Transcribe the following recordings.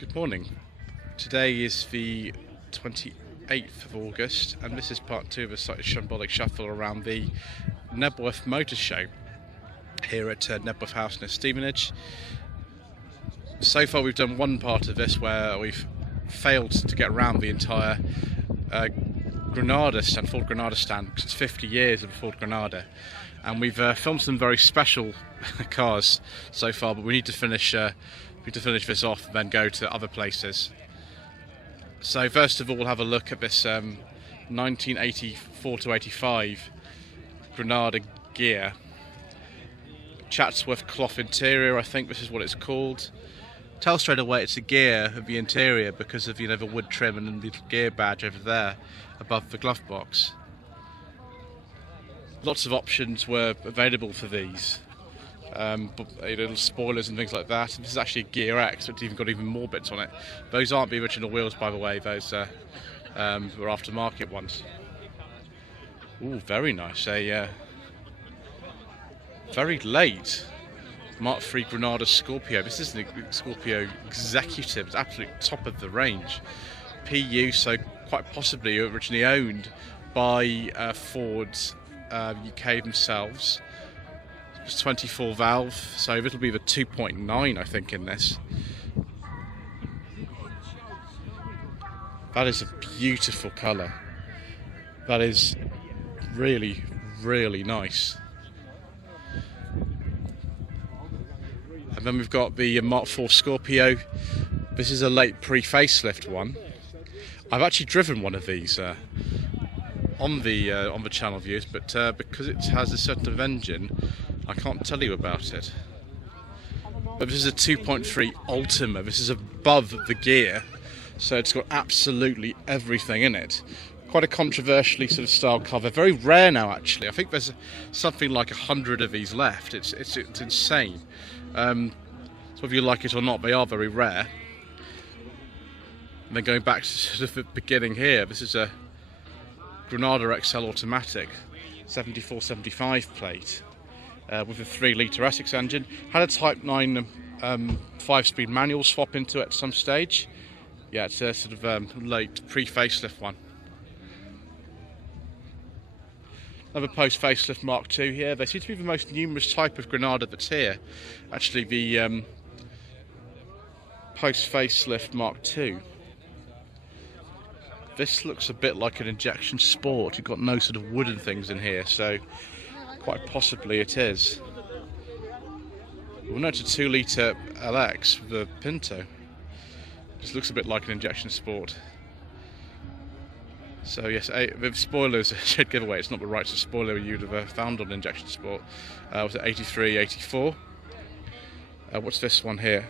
Good morning. Today is the 28th of August and this is part 2 of a Slightly Shambolic Shuffle around the Knebworth Motor Show here at Knebworth House near Stevenage. So far we've done one part of this where we've failed to get around the entire Granada stand, Ford Granada stand, because it's 50 years of Ford Granada, and we've filmed some very special cars so far, but we need to finish this off and then go to other places. So first of all, we'll have a look at this 1984 to 85 Granada gear. Chatsworth cloth interior, I think this is what it's called. Tell straight away it's a gear of the interior because of the wood trim and the little gear badge over there above the glove box. Lots of options were available for these. Little spoilers and things like that. And this is actually a Gear X, so it's even got even more bits on it. Those aren't the original wheels, by the way. Those were aftermarket ones. Ooh, very nice. Very late Mark III Granada Scorpio. This is the Scorpio Executive. It's absolutely top of the range. PU, so quite possibly originally owned by Ford UK themselves. It's 24 valve, so it'll be the 2.9 I think in this. That is a beautiful colour. That is really, really nice. And then we've got the Mark IV Scorpio. This is a late pre-facelift one. I've actually driven one of these on the channel views, but because it has a certain engine, I can't tell you about it. But this is a 2.3 Ultima. This is above the gear, so it's got absolutely everything in it. Quite a controversially sort of styled car. They're very rare now, actually. I think there's something like 100 of these left. It's insane. So whether you like it or not, they are very rare. And then going back to sort of the beginning here, this is a Granada XL automatic, 74-75 plate. With a 3-litre Essex engine. Had a Type 9 5-speed manual swap into it at some stage. Yeah, it's a sort of late pre-facelift one. Another post-facelift Mark II here. They seem to be the most numerous type of Granada that's here. Actually, the post-facelift Mark II. This looks a bit like an injection sport. You've got no sort of wooden things in here, so quite possibly it is. Well, no, it's a 2-litre LX with a Pinto. Just looks a bit like an injection sport. So yes, with spoilers, shed giveaway. It's not the right sort of spoiler you'd have found on injection sport. Was it 83, 84? What's this one here?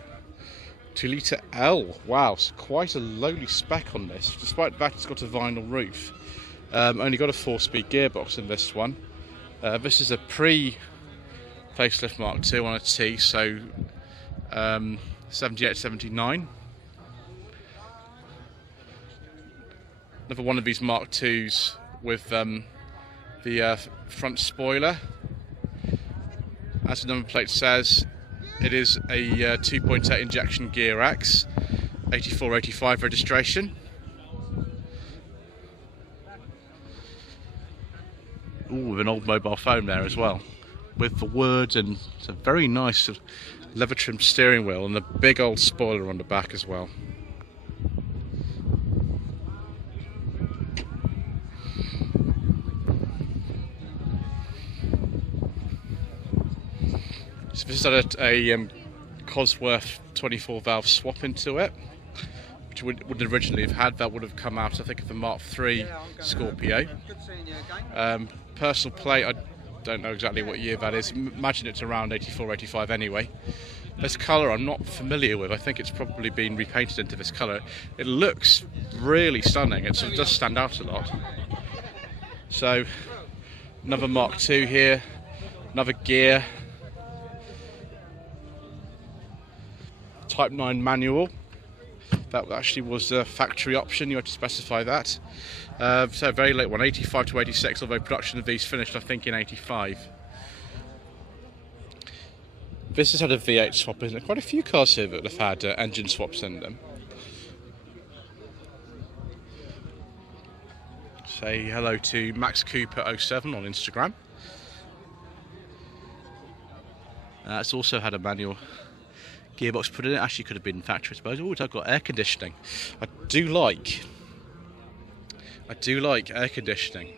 2-litre L. Wow, it's quite a lowly spec on this, despite the fact it's got a vinyl roof. Only got a 4-speed gearbox in this one. This is a pre-facelift Mark II on a T, so 78-79. Another one of these Mark IIs with the front spoiler. As the number plate says, it is a 2.8 injection Gear X, 84-85 registration. Ooh, with an old mobile phone there as well, with the words, and it's a very nice sort of leather trimmed steering wheel and a big old spoiler on the back as well. So this had a Cosworth 24 valve swap into it, which wouldn't originally have had. That would have come out, I think, of the Mark III Scorpio. Personal plate, I don't know exactly what year that is. Imagine it's around 84, 85 anyway. This colour I'm not familiar with. I think it's probably been repainted into this colour. It looks really stunning. It sort of does stand out a lot. So, another Mark II here, another gear. Type 9 manual. That actually was a factory option, you had to specify that. So a very late one, 85 to 86, although production of these finished I think in 85. This has had a V8 swap in it. Quite a few cars here that have had engine swaps in them. Say hello to Max Cooper 07 on Instagram. It's also had a manual gearbox put in it. Actually could have been factory, I suppose. Oh, it's got air conditioning. I do like air conditioning.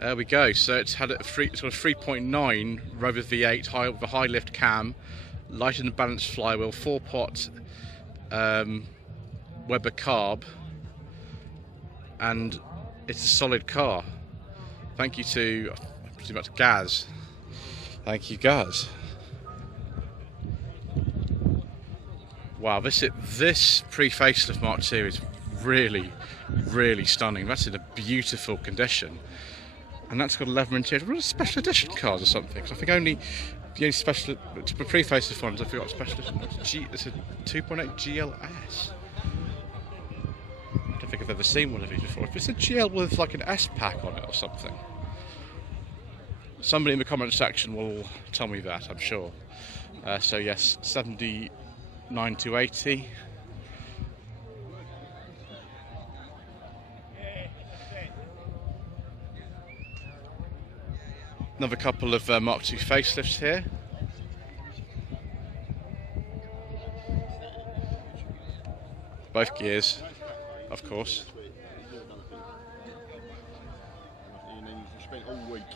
There we go. So it's had it's got a 3.9 Rover V8 with a high lift cam, light and balanced flywheel, 4-pot Weber carb, and it's a solid car. Thank you to, I presume that's Gaz. Thank you, Gaz. Wow, this pre-facelift Mark II is really, really stunning. That's in a beautiful condition, and that's got a leather interior. What are special edition cars or something? 'Cause I think the only special pre-facelift ones I forgot special edition. It's a 2.8 GLS. I don't think I've ever seen one of these before. If it's a GL with like an S pack on it or something, somebody in the comment section will tell me that, I'm sure. So yes, 79 to 80. Another couple of Mark II facelifts here. Both gears, of course.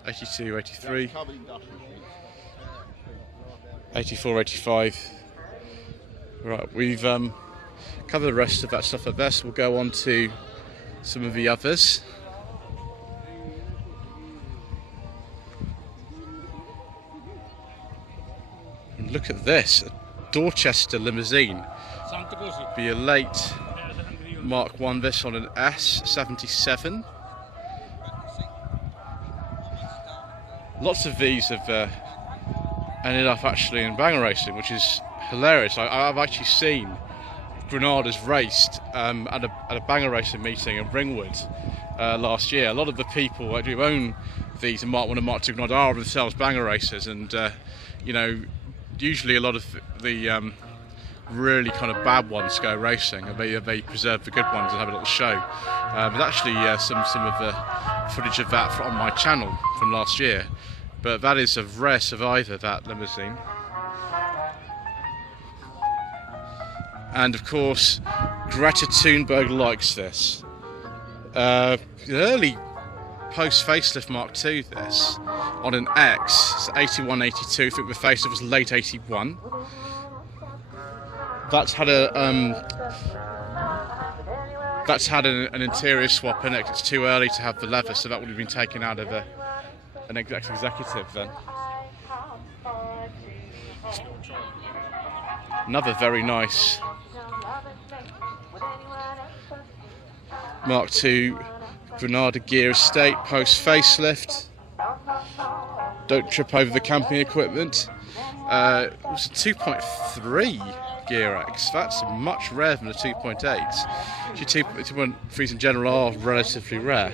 82, 83, 84, 85. Right, we've covered the rest of that stuff at best. We'll go on to some of the others. And look at this, a Dorchester limousine. Be a late Mark I, this on an S77. Lots of these have ended up actually in banger racing, which is hilarious. I've actually seen Granada's raced at a banger racing meeting in Ringwood last year. A lot of the people who own these and Mark I and Mark II Granada are themselves banger racers, and you know, usually a lot of the really kind of bad ones go racing, and they preserve the good ones and have a little show. There's actually some of the footage of that on my channel from last year, but that is a rare survivor, that limousine. And of course, Greta Thunberg likes this. The early post-facelift Mark II, this on an X, it's 81, 82. I think the facelift was late 81. That's had an interior swap in it. It's too early to have the leather, so that would have been taken out of an executive then. Another very nice Mark II Granada gear estate post facelift. Don't trip over the camping equipment. It was a 2.3 Gear X. That's much rarer than the 2.8. Actually, 2.3s in general are relatively rare.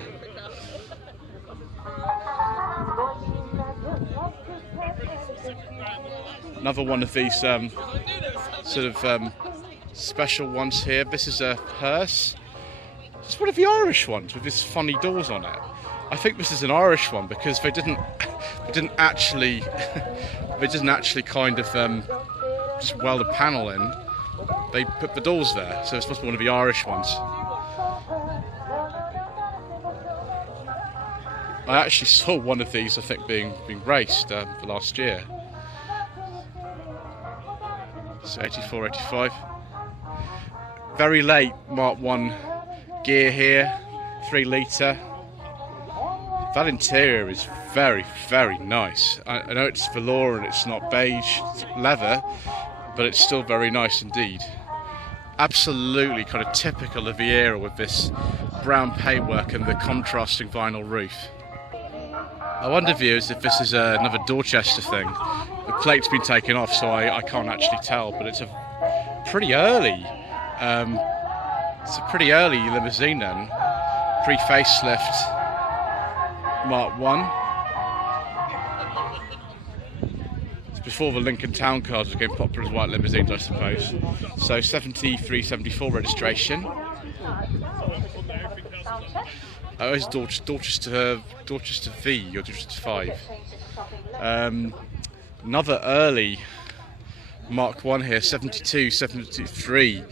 Another one of these special ones here. This is a hearse. It's one of the Irish ones with these funny doors on it. I think this is an Irish one because they didn't actually kind of just weld a panel in. They put the doors there, so it's supposed to be one of the Irish ones. I actually saw one of these, I think, being raced last year. So 84, 85. Very late Mark I gear here, 3 litre. That interior is very, very nice. I know it's velour and it's not beige, it's leather, but it's still very nice indeed. Absolutely kind of typical of the era with this brown paintwork and the contrasting vinyl roof. I wonder, viewers, if this is another Dorchester thing. The plate's been taken off, so I can't actually tell, but it's a pretty early limousine then, pre-facelift Mark I. It's before the Lincoln Town cars became popular as white limousines, I suppose. So 73, 74 registration. Oh, it's Dorchester V or Dorchester 5. Another early Mark 1 here, 72, 73,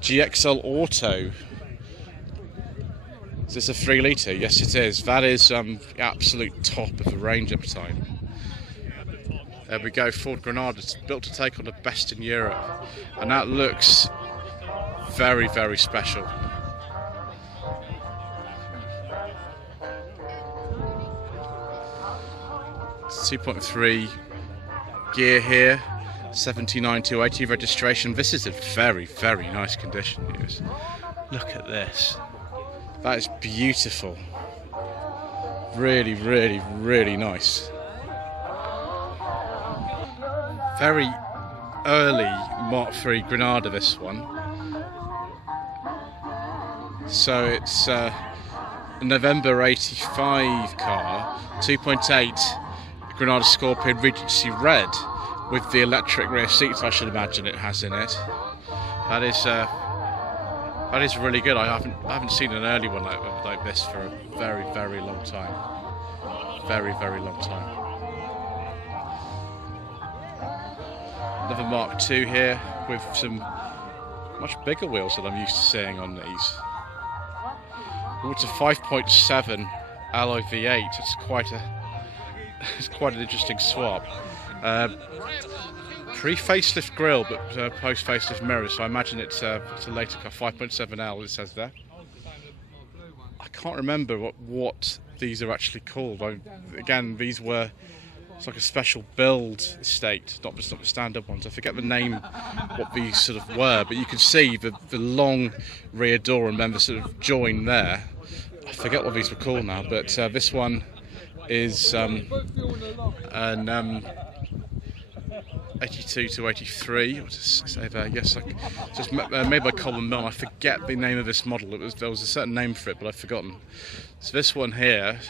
GXL Auto. Is this a 3 litre? Yes, it is. That is absolute top of the range at the time. There we go, Ford Granada, built to take on the best in Europe, and that looks very, very special. It's 2.3 gear here, 79 to 80 registration. This is a very, very nice condition. Look at this. That is beautiful. Really, really, really nice. Very early Mark III Granada, this one. So it's a November 85 car, 2.8 Granada Scorpion Regency Red with the electric rear seats, I should imagine it has in it. That is really good. I haven't seen an early one like this for a very, very long time. Very, very long time. Another Mark II here with some much bigger wheels than I'm used to seeing on these. It's a 5.7 alloy V8. It's quite an interesting swap. Pre-facelift grille, but post-facelift mirrors. So I imagine it's a later car, 5.7L. It says there. I can't remember what these are actually called. Again, these were. It's like a special build estate, not the standard ones. I forget the name, what these sort of were, but you can see the long rear door and then the sort of join there. I forget what these were called now, but this one is an 82 to 83. What does it say there? Yes, just made by Coleman Mill. I forget the name of this model. There was a certain name for it, but I've forgotten. So this one here,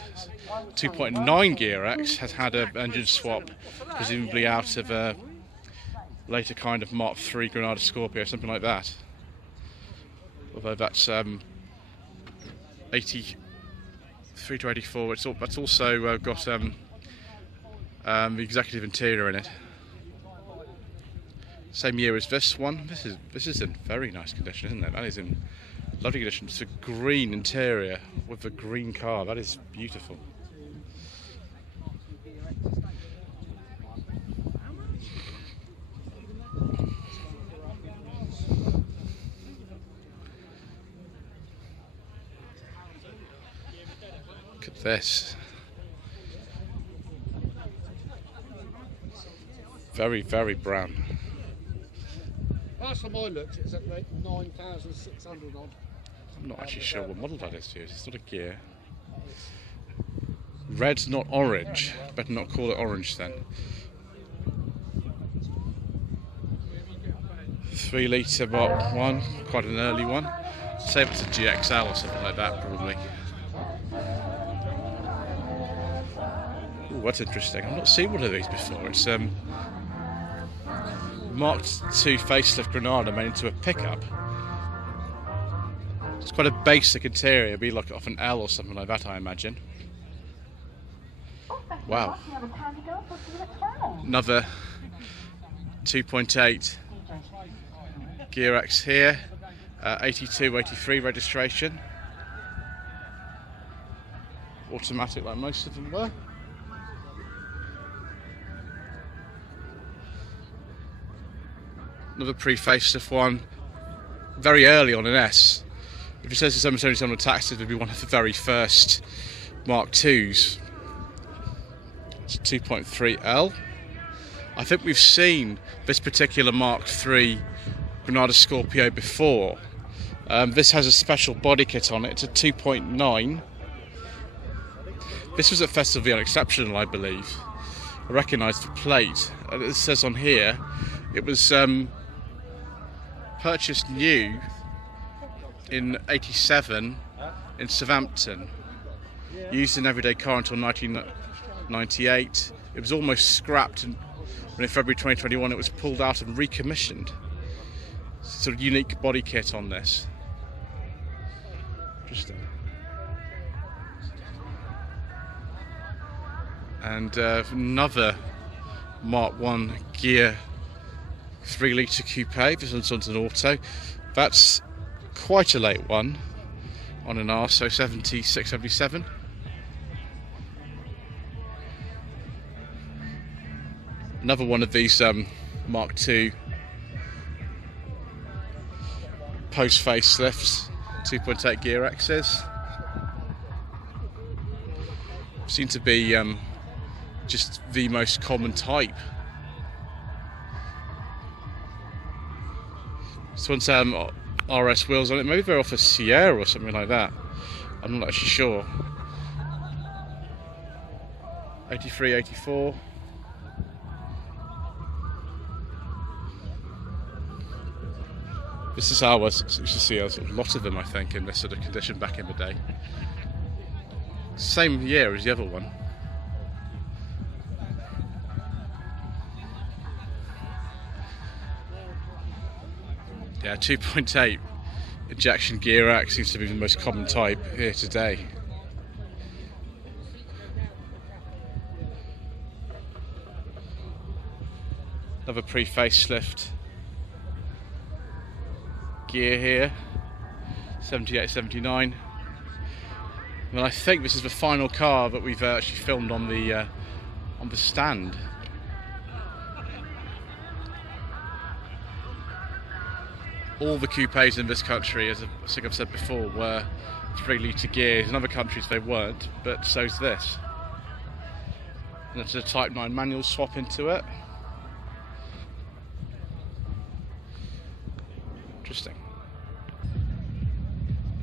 2.9 Gear X, has had an engine swap, presumably out of a later kind of Mark III Granada Scorpio, something like that. Although that's 83 to 84. That's also got the executive interior in it. Same year as this one. This is in very nice condition, isn't it? That is in lovely condition. It's a green interior with a green car. That is beautiful. Look at this. Very, very brown. Last time I looked, it was at like 9,600 odd. I'm not actually sure what model that is, dude. It's not a gear. Red's not orange. Better not call it orange then. 3 litre Mark 1, quite an early one. Say it's a GXL or something like that, probably. Ooh, that's interesting. I've not seen one of these before. It's Mark II facelift Granada made into a pickup. It's quite a basic interior, it'd be like off an L or something like that, I imagine. Wow. Another 2.8 Gear X here, 82, 83 registration. Automatic like most of them were. Another pre-facelift one, very early on an S. If it says it's only some of the taxes, it would be one of the very first Mark IIs. It's 2.3L. I think we've seen this particular Mark III Granada Scorpio before. This has a special body kit on it. It's a 2.9. This was at Festival of the Unexceptional, I believe. I recognise the plate. It says on here, it was purchased new in '87 in Southampton, used in everyday car until 1998. It was almost scrapped, and in February 2021 it was pulled out and recommissioned. Sort of unique body kit on this. Interesting. And another Mark 1 gear 3 litre coupe. This one's on an auto. That's quite a late one on an R, so 76, 77. Another one of these Mark II post facelifts, 2.8 gear X's. Seem to be just the most common type. This one's RS wheels on it. Maybe they're off a Sierra or something like that. I'm not actually sure. 83, 84. This is how I used to see a lot of them, I think, in this sort of condition back in the day. Same year as the other one. Yeah, 2.8 injection gear X seems to be the most common type here today. Another pre-facelift gear here, 78, 79. And I think this is the final car that we've actually filmed on the stand. All the coupes in this country, as I think I've said before, were 3 litre gears. In other countries they weren't, but so's this. And it's a Type 9 manual swap into it. Interesting.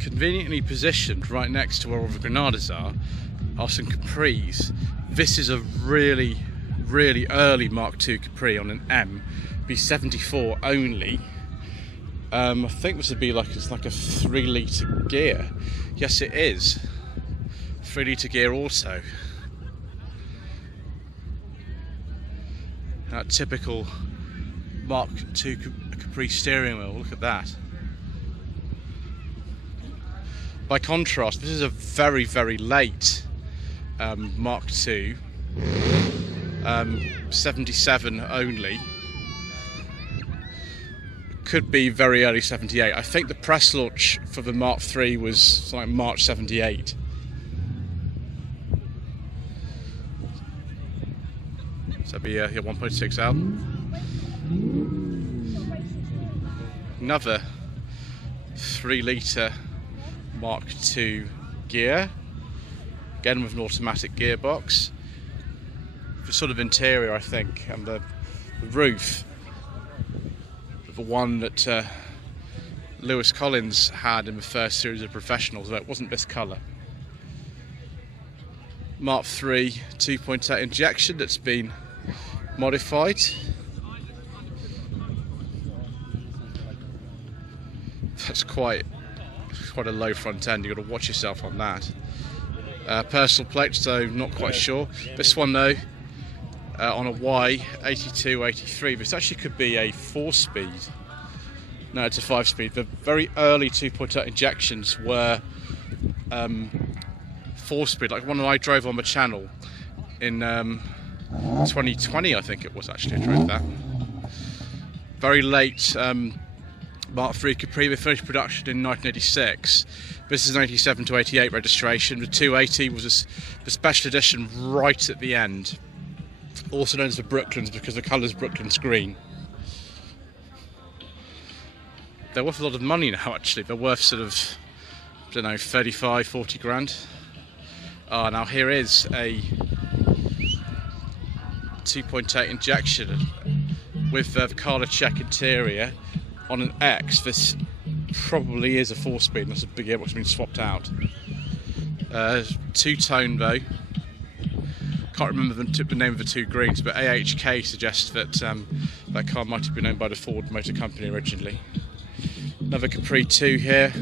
Conveniently positioned right next to where all the Granadas are some Capris. This is a really, really early Mark II Capri on an M, B74 only. I think this would be like, it's like a 3 litre gear. Yes, it is. 3 litre gear auto. That typical Mark II Capri steering wheel, look at that. By contrast, this is a very, very late Mark II, 77 only. Could be very early 78. I think the press launch for the Mark III was like March 78. So that'd be your 1.6 out. Another 3 litre Mark II gear, again with an automatic gearbox. The sort of interior, I think, and the roof, the one that Lewis Collins had in the first series of professionals, though it wasn't this colour. Mark III 2.8 injection that's been modified. That's quite a low front end, you've got to watch yourself on that. Personal plate, so not quite sure. This one though, on a Y, 82, 83, this actually could be a 4-speed. No, it's a 5-speed. The very early 2.8 injections were 4-speed, like one that I drove on the channel in 2020, I think it was actually, I drove that. Very late Mark III Capri, they finished production in 1986. This is an 87 to 88 registration. The 280 was the special edition right at the end. Also known as the Brooklands because the colour's Brooklands green. They're worth a lot of money now, actually. They're worth sort of, I don't know, 35, 40 grand. Now here is a 2.8 injection with the Carla check interior on an X. This probably is a 4-speed, that's a big gearbox been swapped out. Two-tone though. Can't remember the name of the two greens, but AHK suggests that that car might have been owned by the Ford Motor Company originally. Another Capri 2 here,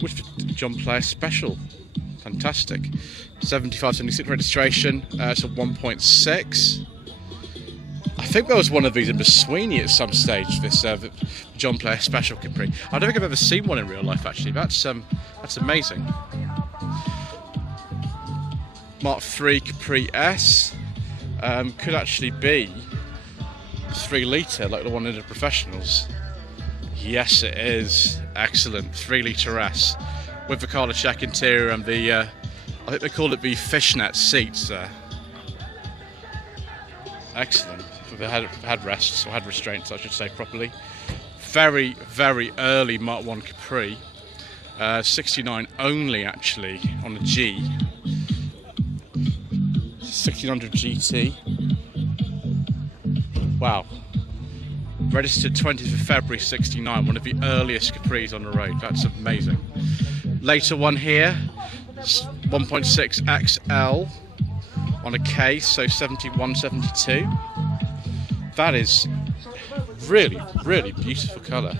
with the John Player Special. Fantastic. 75, 76 registration, it's a 1.6. I think there was one of these in the Sweeney at some stage, this John Player Special Capri. I don't think I've ever seen one in real life, actually. That's amazing. Mark III Capri S. Could actually be 3 litre like the one in the professionals. Yes, it is. Excellent. 3 litre S with the collar check interior and the I think they call it the fishnet seats there. Excellent. With the headrests, or head restraints I should say properly. Very, very early Mark I Capri. 69 only actually on a G. 1600 GT. Wow. Registered 20th of February 69, one of the earliest Capris on the road. That's amazing. Later one here, 1.6 XL on a case, so 71, 72. That is really, really beautiful colour.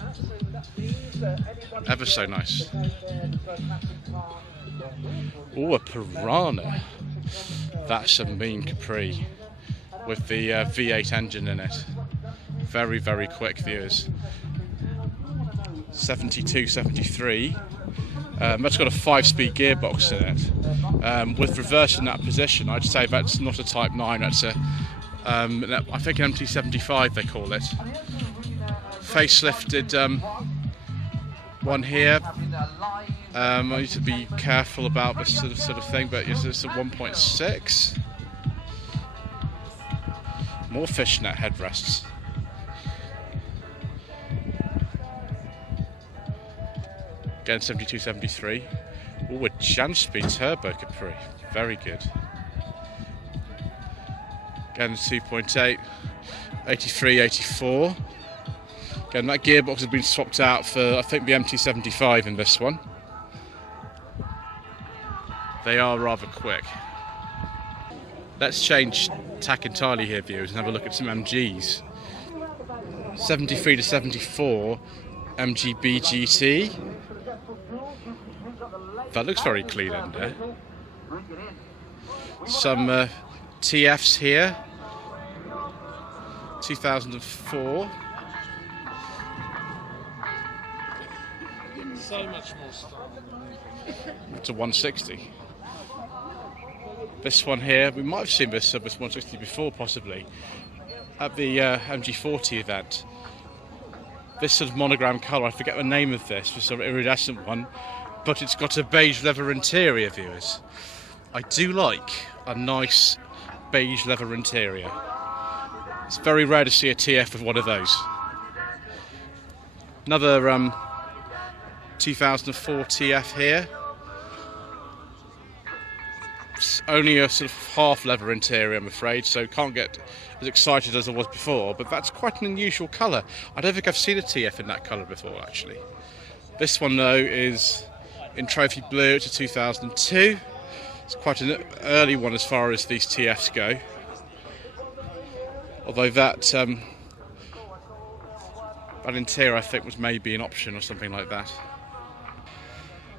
Ever so nice. Oh, a Piranha. That's a mean Capri with the V8 engine in it. Very, very quick, viewers. 72, 73. That's got a 5-speed gearbox in it. With reverse in that position, I'd say that's not a Type 9. That's a, I think an MT75 they call it. Facelifted one here. I need to be careful about this sort of thing, but it's a 1.6. More fishnet headrests. Again, 72, 73. Oh, a Jansby Turbo Capri. Very good. Again, 2.8. 83, 84. Again, that gearbox has been swapped out for, I think, the MT75 in this one. They are rather quick. Let's change tack entirely here, viewers, and have a look at some MGs. 73 to 74, MGB GT. That looks very clean in there. Some TFs here. 2004. So much more style. It's a 160. This one here, we might have seen this 160 before, possibly, at the MG40 event. This sort of monogram colour, I forget the name of this, this sort of iridescent one, but it's got a beige leather interior, viewers. I do like a nice beige leather interior. It's very rare to see a TF with one of those. Another 2004 TF here. It's only a sort of half leather interior, I'm afraid, so can't get as excited as I was before, but that's quite an unusual colour. I don't think I've seen a TF in that colour before, actually. This one, though, is in trophy blue. It's a 2002. It's quite an early one as far as these TFs go. Although that interior, I think, was maybe an option or something like that.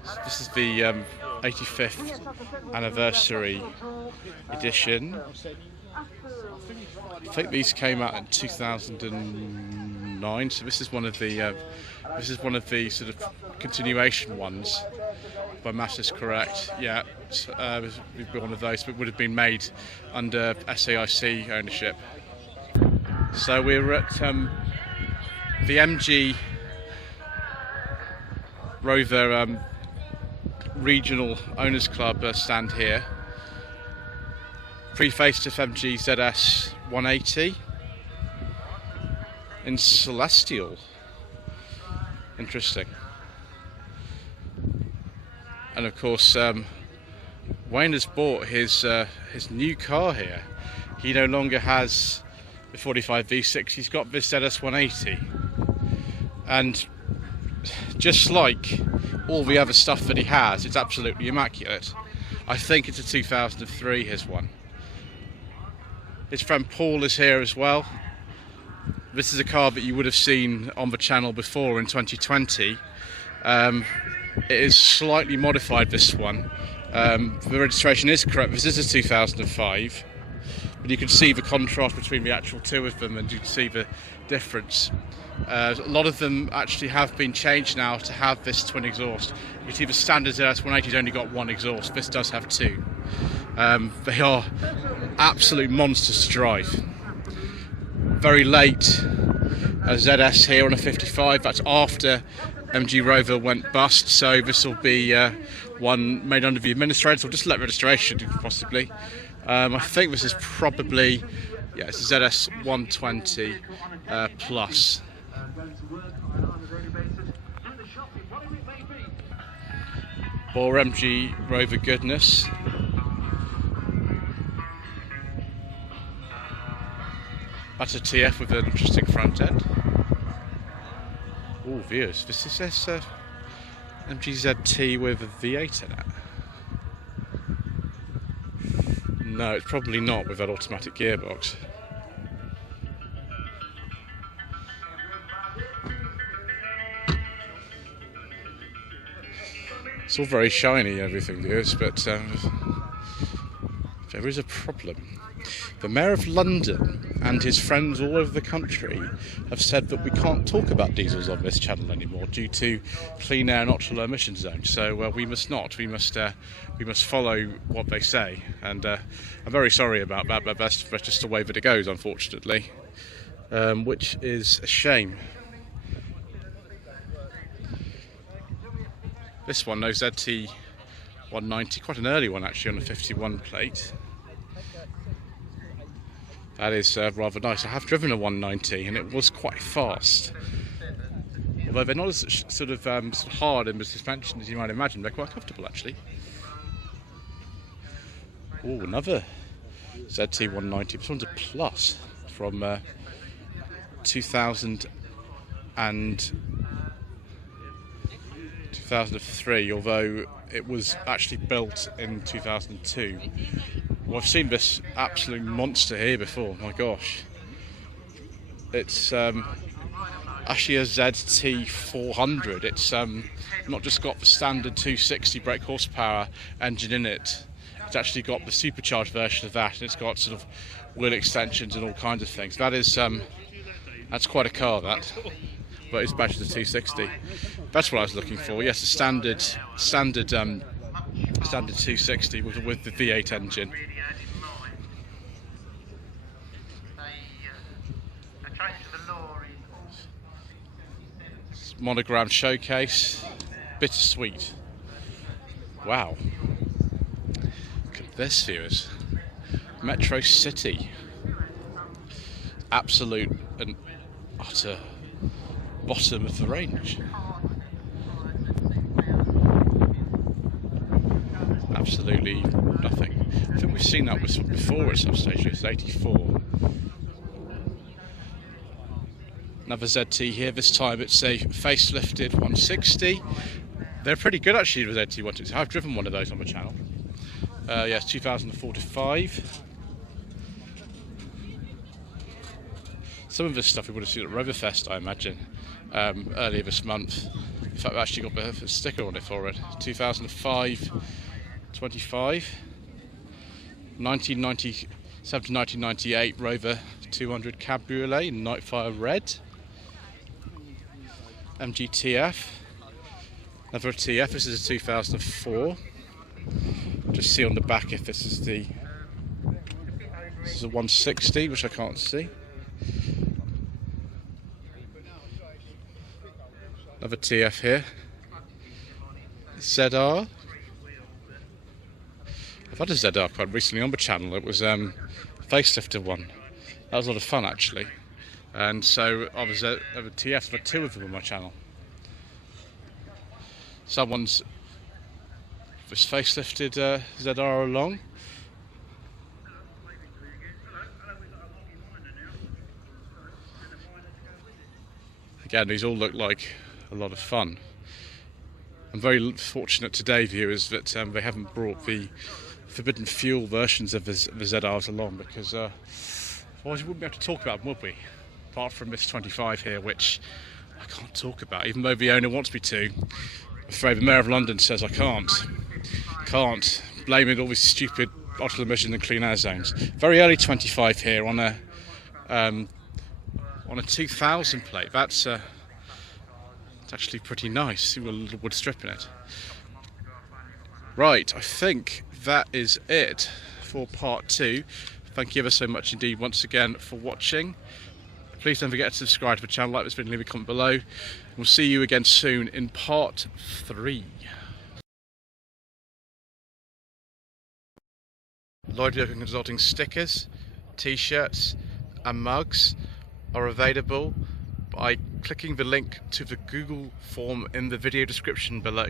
So this is the 85th anniversary edition. I think these came out in 2009, so this is one of the sort of continuation ones. If my maths is correct, yeah, it would be one of those, but would have been made under SAIC ownership. So we're at the MG Rover Regional Owners Club stand here. Pre-facelift MG ZS 180 in Celestial. Interesting. And of course, Wayne has bought his new car here. He no longer has the 45 V6. He's got this ZS 180, and just like all the other stuff that he has, it's absolutely immaculate. I think it's a 2003, his one. His friend Paul is here as well. This is a car that you would have seen on the channel before in 2020. It is slightly modified, this one. The registration is correct. This is a 2005. But you can see the contrast between the actual two of them, and you can see the difference. A lot of them actually have been changed now to have this twin exhaust. You see the standard ZS 180's only got one exhaust. This does have two. They are absolute monsters to drive. Very late, a ZS here on a 55. That's after MG Rover went bust, so this will be one made under the administrator, or just let registration possibly. I think this is probably, yeah, it's a ZS 120 plus. More MG Rover goodness. That's a TF with an interesting front end. Oh, viewers, this is this MGZT with a V8 in it. No, it's probably not with that automatic gearbox. It's all very shiny, everything, viewers, but there is a problem. The Mayor of London and his friends all over the country have said that we can't talk about diesels on this channel anymore due to clean air and ultra low emission zones. So we must not. We must follow what they say. And I'm very sorry about that, but that's just the way that it goes, unfortunately, which is a shame. This one, no, ZT 190, quite an early one actually on a 51 plate. That is rather nice. I have driven a 190 and it was quite fast. Although they're not as sort of hard in the suspension as you might imagine, they're quite comfortable actually. Oh, another ZT 190. This one's a plus from 2003, although it was actually built in 2002. Well, I've seen this absolute monster here before, my gosh. It's actually a ZT 400. It's not just got the standard 260 brake horsepower engine in it. It's actually got the supercharged version of that, and it's got sort of wheel extensions and all kinds of things. That is, that's quite a car, that. But it's badged as a 260. That's what I was looking for. Yes, a standard 260 with the V8 engine. Monogram showcase, bittersweet. Wow. Look at this, viewers. Metro City. Absolute and utter bottom of the range. Absolutely nothing. I think we've seen that before at some stage. It's 84. Another ZT here. This time it's a facelifted 160. They're pretty good actually with ZT 160. I've driven one of those on my channel. Yes, 2045. Some of this stuff we would have seen at Roverfest, I imagine, earlier this month. In fact, we actually got the sticker on it for it. 2005, 25, 1997 to 1998 Rover 200 Cabriolet in Nightfire Red. MGTF. Another TF. This is a 2004. Just see on the back if this is the. This is a 160, which I can't see. Another TF here. ZR. I've had a ZR quite recently on the channel. It was a facelifted one. That was a lot of fun actually. And so I was at a TF for two of them on my channel. Someone's this facelifted ZR along. Again, these all look like a lot of fun. I'm very fortunate today, viewers, that they haven't brought the forbidden fuel versions of the ZRs along, because otherwise we wouldn't be able to talk about them, would we? Apart from this 25 here, which I can't talk about, even though the owner wants me to. I'm afraid the Mayor of London says I can't. Can't. Blaming all these stupid ultra emission and clean air zones. Very early 25 here on a 2000 plate. That's it's actually pretty nice. See a little wood strip in it. Right, I think that is it for part 2. Thank you ever so much indeed once again for watching. Please don't forget to subscribe to the channel, like this video, leave a comment below. We'll see you again soon in part 3. Lloyd Vehicle Consulting stickers, t-shirts and mugs are available by clicking the link to the Google form in the video description below.